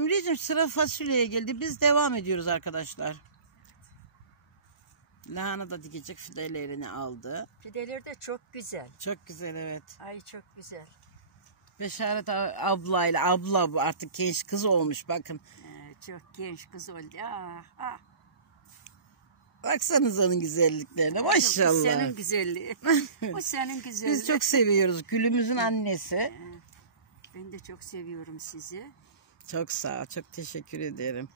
Emre'cim sıra fasulyeye geldi. Biz devam ediyoruz arkadaşlar. Lahana da dikecek, fidelerini aldı. Fideler de çok güzel. Çok güzel, evet. Ay çok güzel. Beşaret ablayla, abla bu artık genç kız olmuş bakın. Çok genç kız oldu. Ah, ah. Baksanız onun güzelliklerine maşallah. Senin güzelliği. O senin güzelliği. Biz çok seviyoruz. Gülümüzün annesi. Ben de çok seviyorum sizi. Çok sağ ol. Çok teşekkür ederim.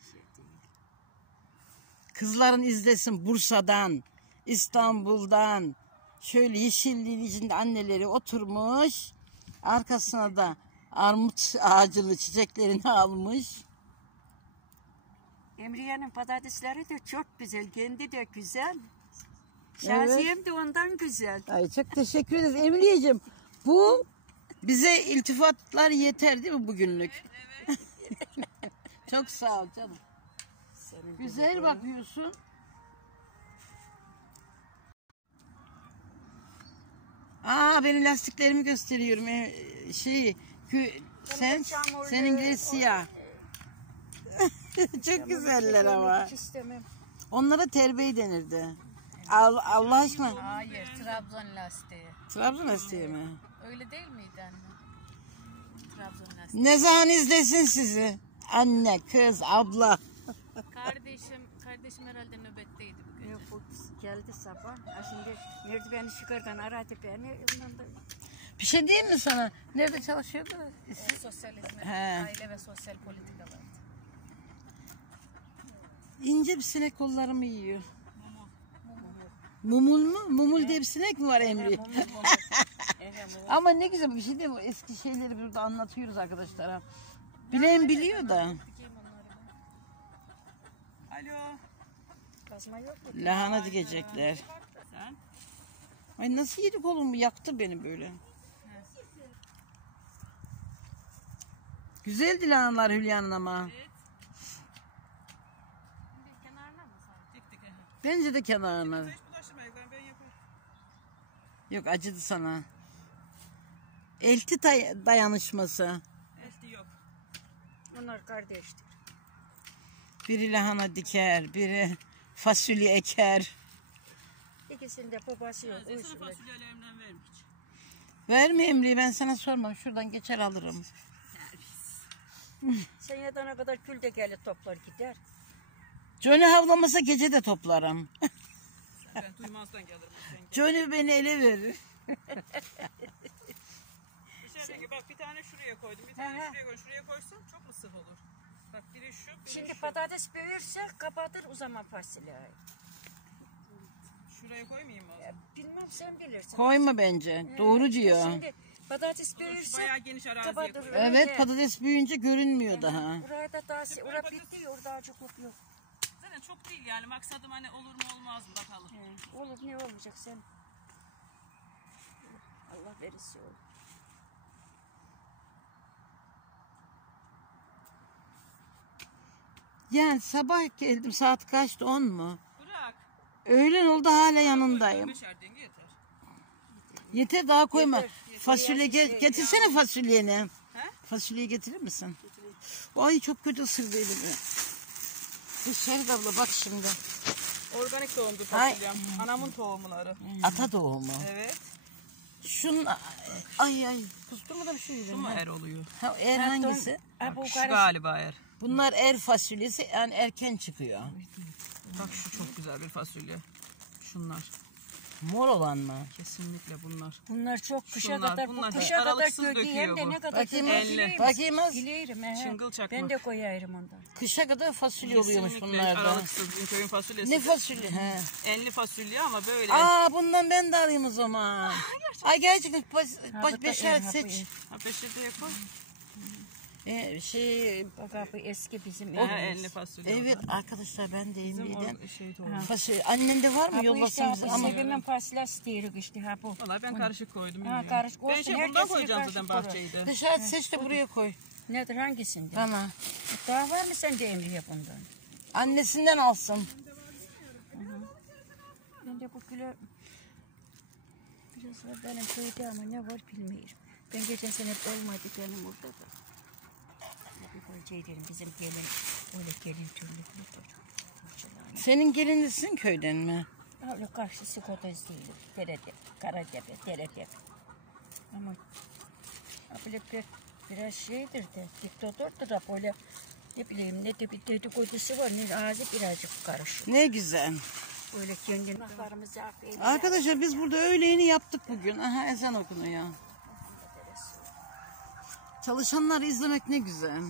Kızların izlesin Bursa'dan, İstanbul'dan. Şöyle yeşilliğin içinde anneleri oturmuş. Arkasına da armut ağacılı çiçeklerini almış. Emriye'nin patatesleri de çok güzel. Kendi de güzel. Şaziyem de ondan güzel. Ay çok teşekkür ederiz Emriyeciğim. Bu bize iltifatlar yeter değil mi bugünlük? Evet. Çok sağ ol canım. Senin Güzel bakıyorsun. Benim lastiklerimi gösteriyorum. Seninkileri siyah. Çok güzeller ama. Onlara terbiye denirdi. Allah aşkına. Hayır, Trabzon lastiği. Trabzon lastiği mi? Öyle değil miydi anne? Trabzon lastiği. Ne zaman izlesin sizi? Anne, kız, abla. Kardeşim herhalde nöbetteydi bugün. Yok, bu geldi sabah. Şimdi merdiveni çıkarken aradı beni. Ondan da... Bir şey diyeyim mi sana? Nerede çalışıyordu? Sosyal hizmet, He. aile ve sosyal politikalar. İnce bir sinek kollarımı yiyor. Mumul mu? Mumul diye bir sinek mi var Emre? Ama ne güzel bir şey değil mi? Eski şeyleri burada anlatıyoruz arkadaşlara. Bilen biliyor da. Alo. Kazma yok mu? Lahana dikecekler. Sen? Ay nasıl yedi kolumu? Yaktı beni böyle. Güzeldi lahanalar Hülya'nın ama. Kenarına mı sen? Dik dik. Bence de kenarına. Hiç bulaşmayın, ben yapayım. Yok acıdı sana. Elti dayanışması. Elti yok. Onlar kardeştir. Biri lahana diker, biri fasulye eker. İkisinde babası yok. Sana Uyusunlar. fasulyelerimden vermiş. Verme Emre'yi, ben sana sormam. Şuradan geçer alırım. Sen yatana kadar kül de gelir toplar gider. Johnny havlamasa gece de toplarım. Ben duymazdan gelirim. Johnny beni ele verir. Dışarıdaki bak bir tane şuraya koydum. Bir tane şuraya koydum. Şuraya koysam çok mu sık olur? Bak biri şu, biri Şimdi şu. patates büyürse kapatır o zaman fasulyeyi. Şuraya koymayayım mı? Bilmem sen bilirsin. Koyma bence. Doğru diyor. Şimdi patates Şu büyürse bayağı geniş araziye kapatır. koyuyorum. Evet, patates büyüyünce görünmüyor daha. Buraya da daha orada bitti orada acıklık yok. Zaten çok değil yani. Maksadım hani olur mu olmaz mı bakalım. Olur ne olmayacak sen. Allah verirse olur. Yani sabah geldim, saat kaçtı, 10 mu? Bırak. Öğlen oldu, hala yanındayım. Beşer denge yeter. Yeter, daha koyma. Yeter. Fasulye getirsene fasulyeni. He? Fasulyeyi getirir misin? Ay çok kötü ısırdı elimi. Bu Şerit abla bak şimdi. Organik tohumdu Ay. fasulyem. Anamın tohumları. Ata doğumu. Evet. Şunun ay kusturmadan bir şey Bu yedim. mu er oluyor? Ha, er hangisi? Ha, bu Şu karış. galiba er. Bunlar er fasulyesi, yani erken çıkıyor. Bak şu çok güzel bir fasulye. Şunlar. Mor olan mı? Kesinlikle bunlar. Bunlar çok kışa Şunlar, kadar bunlar bu kışa kadar aralıksız kötü döküyor hem de bu. ne kadar Bakayım kötü az. biliyor musun? Bakayım az. Biliyorum he. Çıngıl çakmak. Ben de koyarım ondan. Kışa kadar fasulye oluyormuş Kesinlikle bunlardan. aralıksız bizim köyün fasulyesi. Ne fasulye? He. Enli fasulye ama böyle. Bundan ben de alayım o zaman. Ay gerçekten Beşer seç. Ha peşirdeye koy. Bak bu eski bizim Ha, evimiz. enli fasulye. Evet arkadaşlar, ben de Bizim Emre'den o şey tohumu. fasulye. Annende var mı? Ha, bu Yollasın işte bize. bu Ama sevimin fasulyesi diyoruz işte ha bu. Valla ben karışık koydum. Ha, bilmiyorum. karışık Ben olsun, şey bundan herkesine koyacağım karışık zaten bahçeyi de. Beşer seç de buraya koy. Nedir hangisinde? Bana. Daha var mı sende Emriye bundan? Annesinden alsın. Ben de bu kilo biraz var benim köyde ama ne var bilmiyorum. Ben geçen sene olmadı benim orada da. Bir koy rica ederim bizim gelin. Öyle gelin türlü budur. Senin gelinisin köyden mi? Öyle karşısı kodaz değil. Derede, Karatepe, Deretepe. Ama böyle biraz şeydir de, diktatördür da böyle ne bileyim ne de bir dedikodusu var, ne ağzı birazcık karışık. Ne güzel. Böyle kendini ahlarımızı affeyle. Arkadaşlar biz burada öğleyini yaptık bugün. Aha ezan okunuyor. Çalışanları izlemek ne güzel.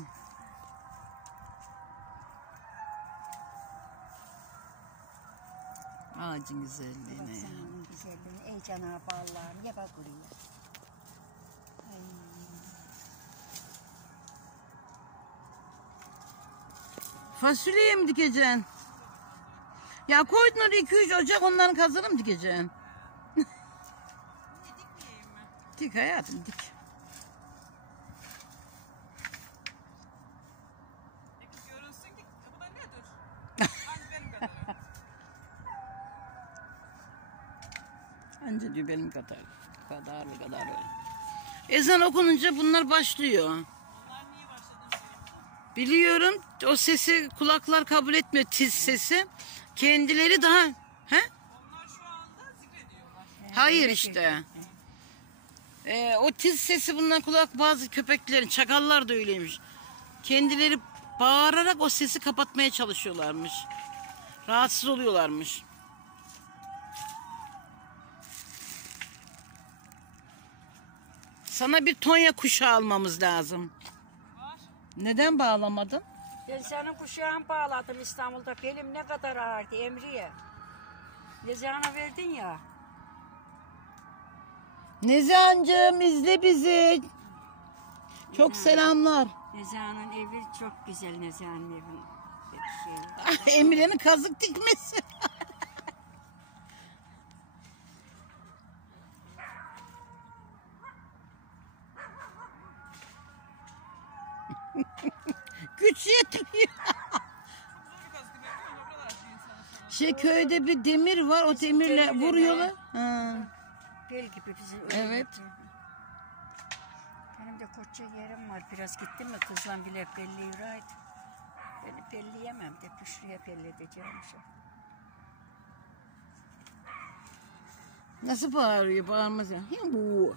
Ağacın güzelliğine ya. Senin güzelliğini ey Cenab-ı Allah'ım ya bak buraya. Ay. Fasulyeye mi dikeceksin? Ya koydun oraya 2-3 ocak onların kazanı mı dikeceksin? Dik hayatım dik. Peki görünsün ki bu da nedir? Hangi benim kadarım? Anca diyor benim kadar. Kadar. Ezan okununca bunlar başlıyor. Onlar niye başladı? Biliyorum o sesi kulaklar kabul etmiyor, tiz sesi. Kendileri daha... He? Onlar şu anda zikrediyorlar. Hayır işte. O tiz sesi bundan kulak bazı köpeklerin, çakallar da öyleymiş. Kendileri bağırarak o sesi kapatmaya çalışıyorlarmış. Rahatsız oluyorlarmış. Sana bir Tonya kuşağı almamız lazım. Neden bağlamadın? Ben senin kuşağın bağladım İstanbul'da. Belim ne kadar ağırdı Emriye. Lezana verdin ya. Nezancığım izle bizi. Çok selamlar. Nezanın evi çok güzel Nezanın evi. Emire'nin kazık dikmesi. Güç yetmiyor. Köyde bir demir var. O demirle vuruyorlar. Ha. Bel gibi bizim. Evet. Benim de koça yerim var. Biraz gittim mi kızla bile belli yürüyordum. Beni belleyemem de şuraya belli edeceğim. Nasıl bağırıyor? Bağırmaz ya. Bu.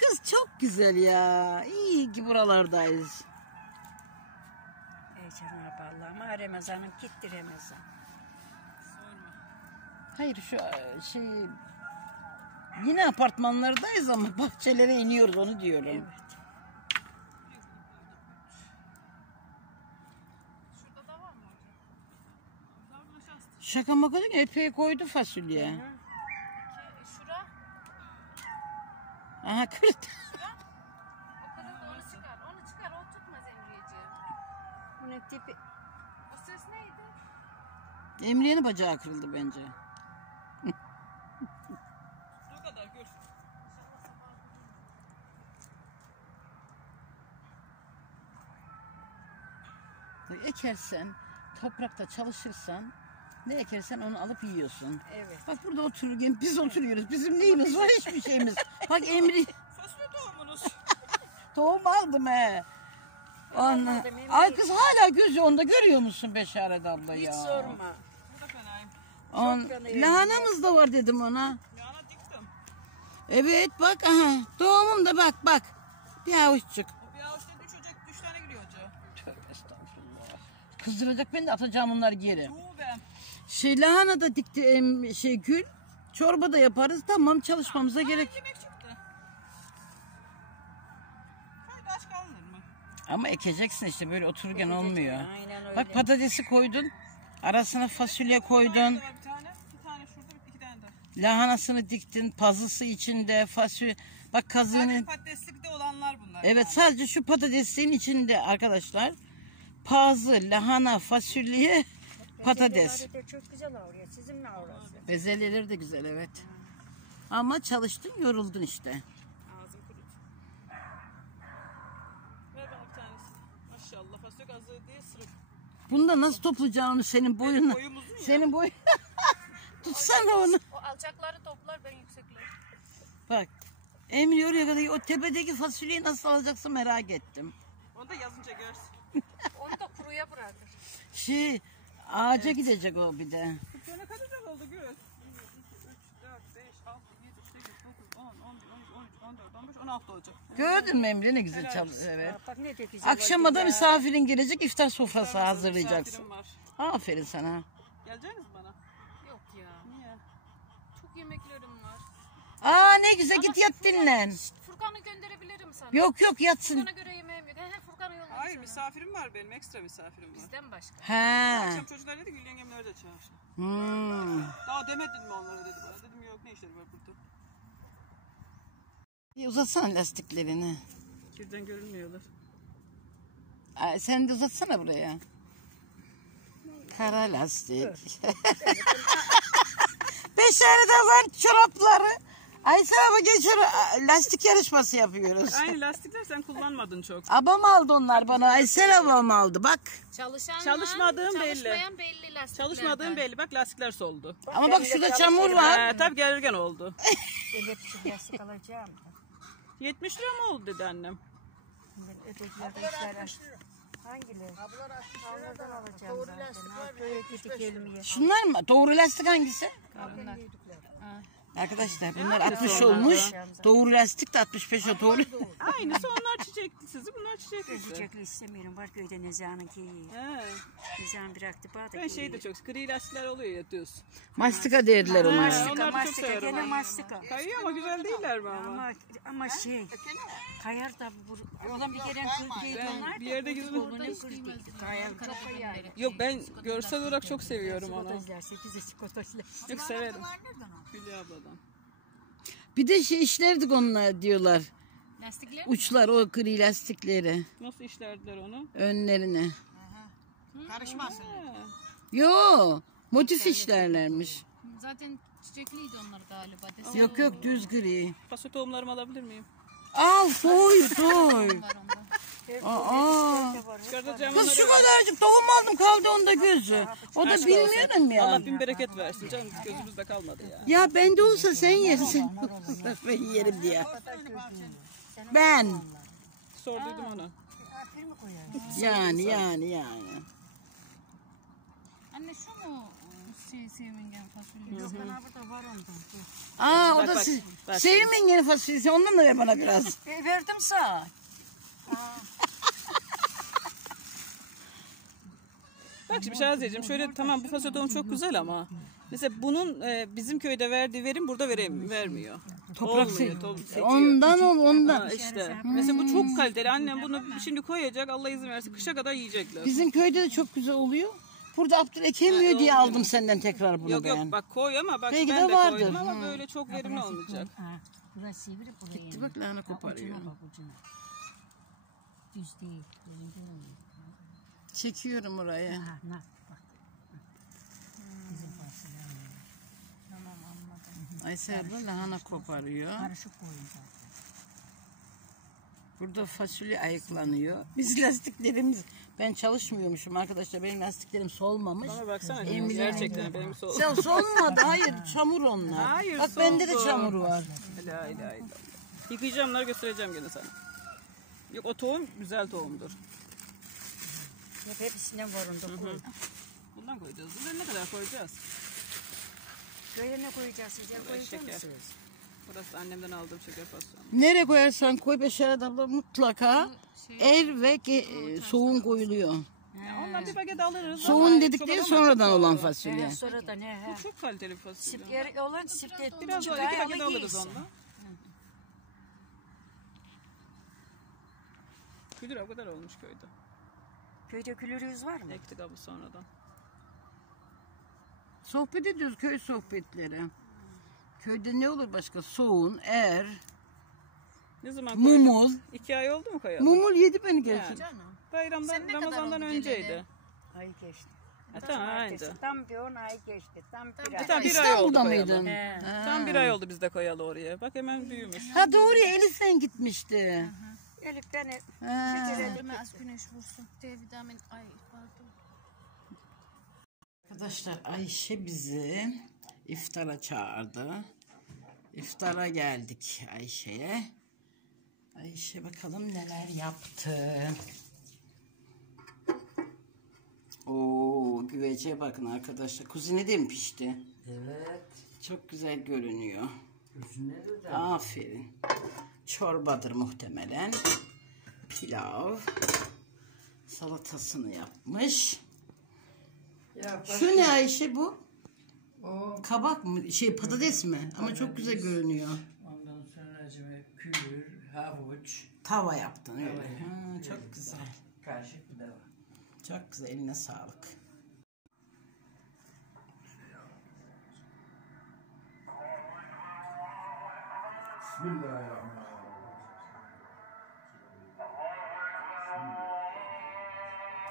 Kız çok güzel ya. İyi ki buralardayız. Ey Cenab-ı Allah'ım. Ramazan'ım gitti Ramazan. Hayır şu şey yine apartmanlardayız ama bahçelere iniyoruz onu diyorum. Evet. Şurada da var mı hocam? Daha nişasta. Şaka maka değil mi? Epey koydu fasulye. Şura. Aha kırdı. O kadar da onu çıkar. Onu çıkar. O tutmaz Emriyeciğim. Bunun tipi O ses neydi? Emre'nin bacağı kırıldı bence. Bu kadar gör. Ekersen, toprakta çalışırsan ne ekersen onu alıp yiyorsun. evet. Bak burada otururken biz oturuyoruz. Bizim neyimiz var? Hiçbir şeyimiz. Bak Emre Fasulye tohumunuz. tohum aldım he. Anla. aldım, Emre. Ay kız hala göz yolunda görüyor musun Beşaret abla Hiç ya? sorma. Bu da fenayım. Lahanamız da var dedim ona. Yana diktim. Evet bak aha. Doğumum da bak. Bir avuççuk. O bir avuçta 3 tane giriyor hoca. Tövbe estağfurullah. Kızdıracak beni de atacağım onları geri. Bu ben. Lahana da dikti Gül. Çorba da yaparız. Tamam çalışmamıza gerek. Yemek çıktı. Köyde aç kalınır mı? Ama ekeceksin işte böyle otururken olmuyor. Aynen öyle. Bak patatesi koydun. Arasına fasulye koydun. Bir tane şurada, 2 tane de. Lahanasını diktin. Pazısı içinde fasulye. Bak Sadece kazığını. patateslikte olanlar bunlar. Evet yani. sadece şu patateslerin içinde arkadaşlar. Pazı, lahana, fasulye, patates. Bezelyeleri de çok güzel ağrıyor. Sizin mi ağrıyorsun? Bezelyeleri de güzel evet. Ama çalıştın yoruldun işte. Ağzım kurut. Ver bana bir tanesini. Maşallah fasulye kazığı diye sırık. Bunu da nasıl toplayacağım senin boyunla? Boyum uzun ya. Senin boyun. Tutsana onu. O alçakları toplar ben yüksekleri. Bak. Emri oraya kadar o tepedeki fasulyeyi nasıl alacaksın merak ettim. Onu da yazınca görsün. Ağaca gidecek o bir de. Bu ne kadar oldu Gül? 1, 2, 3, 4, 5, 6, 7, 8, 9, 10, 11, 12, 13, 14, 15, 16 olacak. Gördün mü Emre ne güzel Helal çalıyor. olsun. Evet. Bak ne de güzel Akşama oldu da ya. misafirin gelecek, iftar sofrası hazırlayacaksın. Misafirim var. Aferin sana. Gelecek misin bana? Yok ya. Niye? Çok yemeklerim var. Aa ne güzel git yat dinlen. Furkan'ı gönderebilirim sana. Yok yok yatsın. Furkan'a göre yemeğim yok. He Furkan'ı yollayayım Hayır sana. misafirim var benim. Ekstra misafirim var. Bizden başka. He. Akşam çocuklar dedi Gül yengemleri de çağır. Hmm. Daha demedin mi onlara dedi bana. Dedim yok ne işleri var burada. Bir uzatsana lastiklerini. Birden görünmüyorlar. Ay, sen de uzatsana buraya. Kara lastik. Beşer de var çorapları. Aysel abla geç lastik yarışması yapıyoruz. Aynı lastikler sen kullanmadın çok. Abam aldı onlar bana. Aysel abam aldı bak. Çalışan Çalışmadığım var, belli. çalışmayan belli lastiklerden. Çalışmadığın belli. Bak lastikler soldu. Ama bak şurada çamur var. Tabii gelirken oldu. Ben hepsi lastik alacağım. 70 lira mı oldu dedi annem. Ben ötekilerde işler hangileri? Abladan alacağım zaten. Böyle gidip gelmeye. Şunlar mı? Doğru lastik hangisi? Arkadaşlar bunlar 60 olmuş. Doğru lastik de 65 o doğru. Aynısı onlar çiçekli sizi bunlar çiçekli. Çiçekli istemiyorum. Var köyde Neziha'nınki iyi. He. Nezihan bıraktı bana da Ben şey de çok gri lastikler oluyor ya düz. Mastika derdiler ona. Mastika, onları çok mastika, severim gene ben. mastika. Kayıyor ama güzel değiller mi ama? Ama şey, kayar da bu, olan bir kere kırkıydı onlar da. Bir yerde güzel Onu kırkıydı. Kayar çok kayar. Yok ben görsel olarak çok seviyorum onu. Çikolatacılar, 8'e çikolatacılar. Çok severim. Hülya abladan. Bir de şey işlerdik onunla diyorlar. Lastikler Uçlar o gri lastikleri. Nasıl işlerdiler onu? Önlerine. Karışmasın. He. Yo motif işlerlermiş. zaten çiçekliydi onlar galiba. Desen Yok yok düz gri. Fasulye tohumlarımı alabilir miyim? Al doy doy. var onda. Aa. Çıkartacağım Kız onları. şu kadarcık tohum aldım kaldı onda gözü. O da Aşk olsun. bilmiyorum ya. Allah bin bereket versin canım gözümüzde kalmadı ya. Ya bende olsa sen yersin. Ben yerim diye. Ben. Sorduydum onu. Yani. Anne şu mu sevingen fasulye? Bana burada var ondan. Aa o Bak, da bak, siz. bak. Sevmeyin yeni fasulyesi ondan da ver bana biraz. Verdim sana. Bak şimdi Şaziyeciğim şöyle tamam bu fasulye tohum çok güzel ama mesela bunun bizim köyde verdiği verim burada vermiyor. Toprak Olmuyor, sekiyor. ondan. Ha, işte. Mesela bu çok kaliteli. Annem bunu şimdi koyacak. Allah izin versin kışa kadar yiyecekler. Bizim köyde de çok güzel oluyor. Burada Abdülek yemiyor diye aldım senden tekrar bunu Yok ben. yok bak koy ama bak Belki ben de de vardır. koydum ama böyle çok verimli olmayacak. Burası sivri buraya. Gitti bak lahana koparıyor. Bak ucuna. Düz değil. Çekiyorum oraya. Ha, na, bak. Bizim fasulye. Aysel abla lahana koparıyor. Karışık koyun zaten. Burada fasulye ayıklanıyor. Biz lastiklerimiz... Ben çalışmıyormuşum arkadaşlar. Benim lastiklerim solmamış. Ama baksana Emine. gerçekten benim sol. Sen solmadı. Hayır çamur onlar. Hayır, Bak bende de soldu. çamur var. La ilahe illallah. Yıkayacağım onları göstereceğim gene sana. Yok o tohum güzel tohumdur. Hep hepsinden korunduk. Bundan koyacağız. Bunları ne kadar koyacağız? Köye ne koyacağız size? Koyacak şeker. mısınız? Burası annemden aldığım şeker fasulye. Nereye koyarsan koy Beşer abla mutlaka er ve soğun koyuluyor. Ya ondan bir paket alırız. Soğun ama dedikleri çok ama sonradan çok olan pahalı. fasulye. Sonra da ne? Bu çok kaliteli bir fasulye. Sipger olan sipger. Biraz daha 2 paket alırız ondan. Küdür o kadar olmuş köyde. Köyde külürüz var mı? Ektik abi sonradan. Sohbet ediyoruz köy sohbetleri. Köyde ne olur başka? Soğun, er, Ne zaman koyduk? mumul. 2 ay oldu mu koyalı? Mumul yedi beni gerçekten. Yani. Bayramdan, Sen ne kadar Ramazan'dan oldu önceydi. geleli? Ay geçti. Tamam Cumartesi, aynı. tam bir 10 ay geçti. Tam bir ay. Tam bir ay oldu İstanbul'da koyalı. mıydın? He. Ha. Tam 1 ay oldu bizde koyalı oraya. Bak hemen büyümüş. Ha doğru ya Elif sen gitmişti. Elif beni Ha. Elime az güneş vursun. D vitamin. Ay pardon. Arkadaşlar Ayşe bizi iftara çağırdı. İftara geldik Ayşe'ye. Ayşe bakalım neler yaptı. Oo Ece bakın arkadaşlar. Kuzine de mi pişti? Evet. Çok güzel görünüyor. Gözüne de Aferin. Çorbadır muhtemelen. Pilav. Salatasını yapmış. Ya Şu ne Ayşe bu? o Kabak mı? Patates mi? Ama çok güzel görünüyor. ondan sonra küür, havuç, Tava yaptın öyle. Evet. Ha, çok güzel. kaşık bir de var. Çok güzel. Eline sağlık.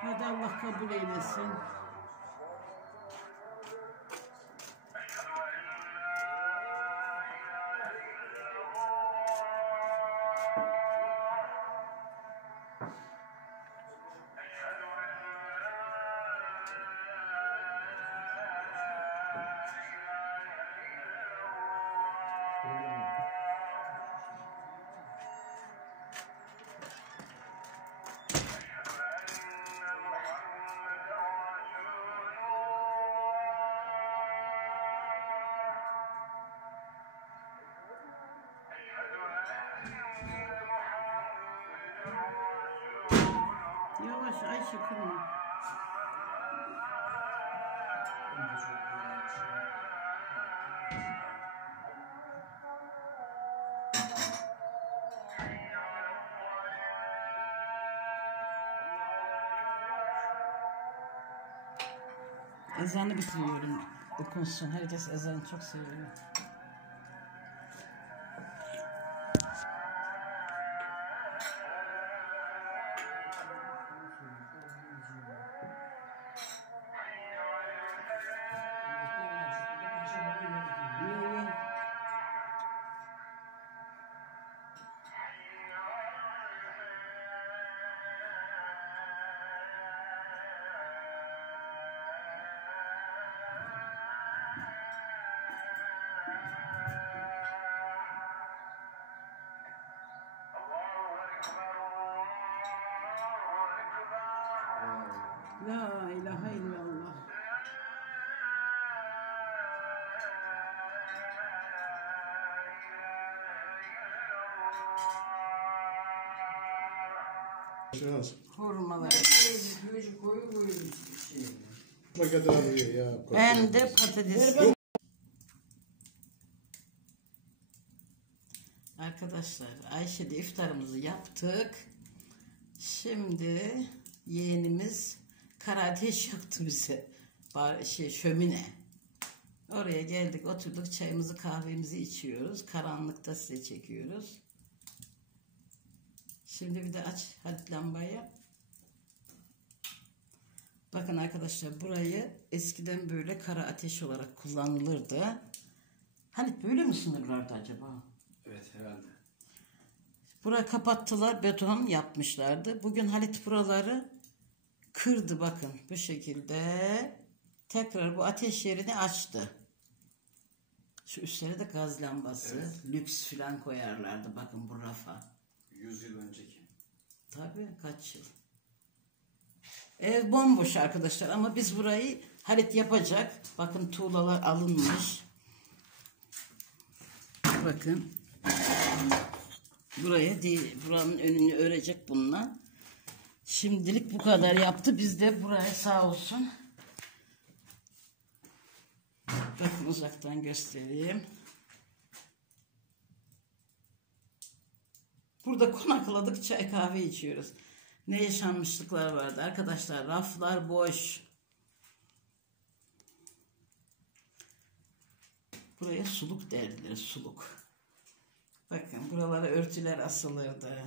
Hadi Allah kabul eylesin. Yavaş Ayşe kırma. Ezanı bitiriyorum. Okunsun. Herkes ezanı çok seviyor. İyi. La ilahe illallah. Hurmalar. Gözü koyu koyu şey. Paket alıyor ya. Ben de patates. Arkadaşlar Ayşe de iftarımızı yaptık. Şimdi yeğenimiz kara ateş yaktı bize. Şömine. Oraya geldik, oturduk, çayımızı kahvemizi içiyoruz. Karanlıkta size çekiyoruz. Şimdi bir de aç hadi lambayı. Bakın arkadaşlar, burayı eskiden böyle kara ateş olarak kullanılırdı. Hani böyle mi sınırlardı acaba? Evet herhalde. Burayı kapattılar, beton yapmışlardı. Bugün Halit buraları kırdı, bakın bu şekilde. Tekrar bu ateş yerini açtı. Şu üstlere de gaz lambası, Evet. lüks filan koyarlardı, bakın bu rafa. 100 yıl önceki. Tabii kaç yıl. Ev bomboş arkadaşlar ama biz burayı Halit yapacak. Bakın tuğlalar alınmış. Bakın. Buraya değil, buranın önünü örecek bununla. Şimdilik bu kadar yaptı. Biz de buraya sağ olsun. Bakın uzaktan göstereyim. Burada konakladık, çay kahve içiyoruz. Ne yaşanmışlıklar vardı arkadaşlar. Raflar boş. Buraya suluk derdiler, suluk. Bakın buralara örtüler asılırdı.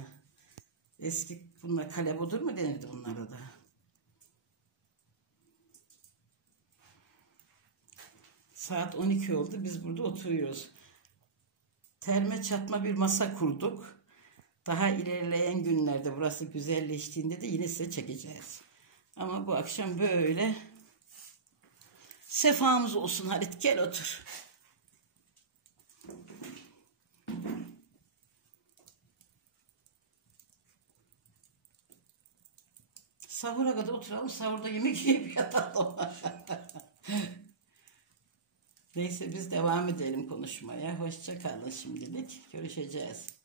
Eski bunlar kalebodur mu denirdi bunlara da. Saat 12 oldu. Biz burada oturuyoruz. Terme çatma bir masa kurduk. Daha ilerleyen günlerde burası güzelleştiğinde de yine size çekeceğiz. Ama bu akşam böyle sefamız olsun. Halit gel otur. Sahura kadar oturalım. Sahurda yemek yiyip yatalım. Neyse biz devam edelim konuşmaya. Hoşça kalın şimdilik. Görüşeceğiz.